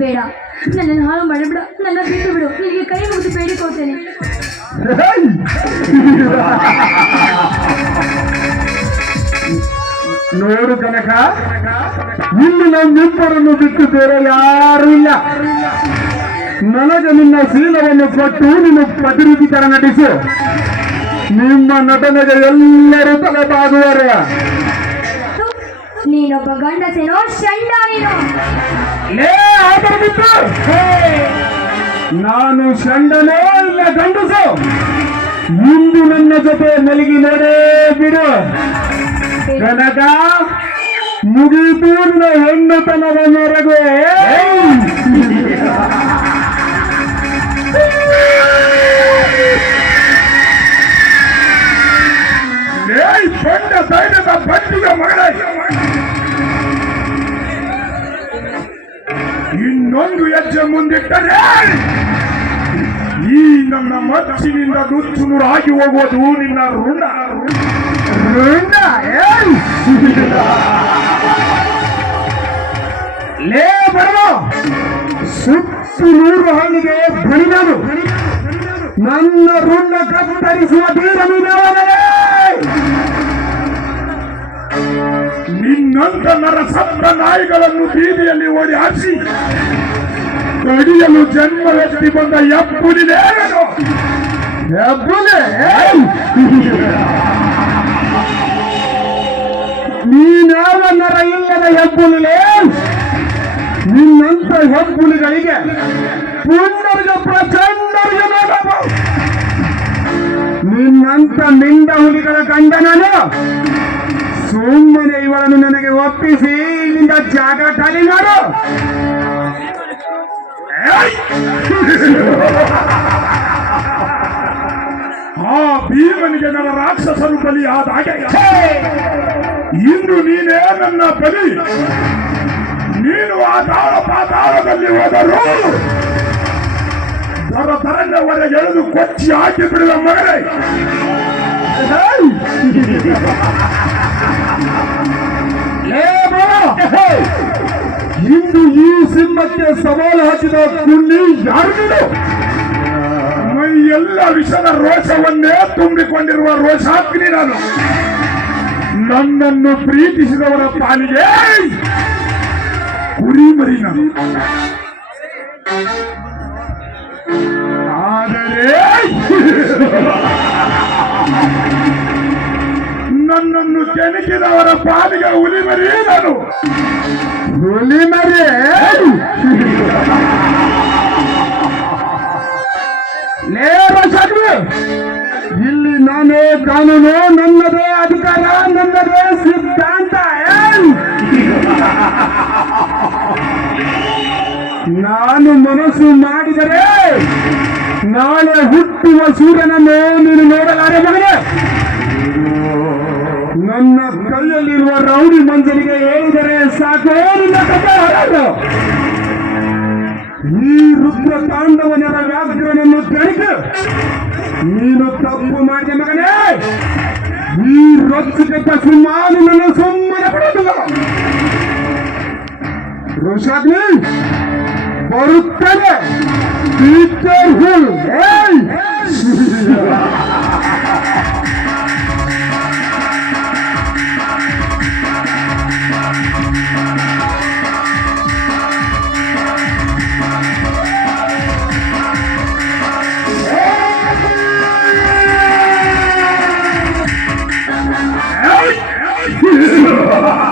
ಬೇಡ. ನನ್ನನ್ನು ಹಾಳು ಮಾಡಬೇಡ. ನನ್ನ ಬಿಟ್ಟು ಬಿಡು. ನಿನಗೆ ಕೈ ಮುಗಿದು ಬೇಡಿಕೊಳ್ತೇನೆ! ನೋಡು ಕನಕ. ಇಲ್ಲಿ ನಮ್ಮಿಬ್ಬರನ್ನು ಬಿಟ್ಟು ಬೇರೆ ಯಾರೂ ಇಲ್ಲ. ನನಗೆ ನಿನ್ನ ಶೀಲವನ್ನು ಕೊಟ್ಟು ನಿನ್ನ ಪ್ರತಿನಿಧಿ ತರ ನಟಿಸು. ನಿಮ್ಮ ನಟನೆಗೆ ಎಲ್ಲರೂ ಥು, ನೀನೊಬ್ಬ ಗಂಡಸೇನೋ ಶಂಡ ನೀನು. ಲೇ ಆದರೂ ಬಿಟ್ಟು ನಾನು ಷಂಡನೇ ಇಲ್ಲ ಗಂಡಸು ಇಂದು ನನ್ನ ಜೊತೆ ಮಲಗಿ ನೋಡೇ ಬಿಡು ಕನಕ ಮುಗೀತು ನಿನ್ನ ಹೆಣ್ಣುತನದ ಮೇರೆಗೆ ಏಯ್ ಬಂಡ ಸೈನ್ಯದ ಬಂಡಿಗ ಮಗಳೇ ಇನ್ನೊಂದು ಹೆಜ್ಜೆ ಮುಂದಿಟ್ಟರೆ ಈ ನನ್ನ ಮಚ್ಚಿನಿಂದ ನುಚ್ಚು ನೂರಾಗಿ ಹೋಗುವುದು ನಿನ್ನ ಋಣ. ಋಣ ಲೇ ಬರೋ ಸುತ್ತು ನೂರು ಹಣ್ಣಿಗೆ ಬಣಿದನು ನನ್ನ ಋಣ ಕತ್ತರಿಸುವ ತೀರನು ನಾವೇ ನರಸಪ್ತ ನಾಯಿಗಳನ್ನು ಬೀದಿಯಲ್ಲಿ ಓಡಿ ಹಾಸಿ ಕಡಿಯಲು ಜನ್ಮವೆತ್ತಿ ಬಂದ ಎಪ್ಪುಲಿನೇನು ಎಬ್ಬುಲೆ? ನೀನಾವ ನರ ಇಲ್ಲದ ಹೆಬ್ಬುಲಿಲೆ ನಿನ್ನಂತ ಹೆಬ್ಬುಲಿಗಳಿಗೆ ಪುಂಡರಿಗೆ ಪ್ರಚಂಡರಿಗೆ ನಿನ್ನಂತ ನಿಂದ ಹುಲಿಗಳ ಕಂಡ ನಾನು ಸುಮ್ಮನೆ ಇವಳನ್ನು ನನಗೆ ಒಪ್ಪಿಸಿ, ಇಲ್ಲಿಂದ ಜಾಗ ಖಾಲಿ ಮಾಡು! ಆ ಭೀಮನಿಗೆ ನನ್ನ ರಾಕ್ಷಸರು ಬಲಿ ಆದಾಗ ಇಂದು ನೀನೇ ನನ್ನ ಬಲಿ ನೀನು ಆ ದಾರ ಪಾತಾಳದಲ್ಲಿ ಹೋದರು ದರ ದರನ್ನವರೆಗೆ ಎಳೆದು ಕೊಚ್ಚಿ ಹಾಕಿ ಬಿಡುವ ಮಗನೇ! ಇಂದು ಈ ಸಿಂಹಕ್ಕೆ ಸವಾಲು ಹಾಕಿದ ಕುಲ್ಲಿ ಯಾರು? ಮೈ ಎಲ್ಲ ವಿಷದ ರೋಷವನ್ನೇ ತುಂಬಿಕೊಂಡಿರುವ ರೋಷಾಗ್ನಿ ನಾನು. ನನ್ನನ್ನು ಪ್ರೀತಿಸಿದವರ ಪಾಲಿಗೆ ಕುರಿ ಮರಿ ನಾನು. ಆದರೆ ಕೆಣಕಿದವರ ಪಾಲಿಗೆ ಹುಲಿಮರಿ ನಾನು. ಹುಲಿ ಮರಿ ಲೇ ರಸಗ್ನಿ! ಇಲ್ಲಿ ನಾನೇ ಕಾನೂನು ನನ್ನದೇ ಅಧಿಕಾರ ನನ್ನದೇ ಸಿದ್ಧಾಂತ! ನಾನು ಮನಸ್ಸು ಮಾಡಿದರೆ ನಾಳೆ ಹುಟ್ಟುವ ಸೂರ್ಯನನ್ನು ನೀನು ನೋಡಲಾರೆ ಮಗನೇ. ನನ್ನ ಕೈಯಲ್ಲಿರುವ ರೌಡಿ ಮಂಜನಿಗೆ ಹೇಳಿದರೆ ಸಾಕು. ನಿನ್ನ ಕಥೆ ಈ ರುದ್ರ ತಾಂಡವನರ ವ್ಯಾಘ್ರನನ್ನು ತಣಿಕು ನೀನು ತಪ್ಪು ಮಾಡಿದ ಮಗನೇ. ಈ ರೊಕ್ಕಕ್ಕೆ ಕೆಟ್ಟ ನನ್ನ ಸುಮ್ಮನೆ ಬಿಡೋದಿಲ್ಲ. ರೋಷಾಗ್ನಿ ಬರುತ್ತೇನೆ. Teacher careful! Hey!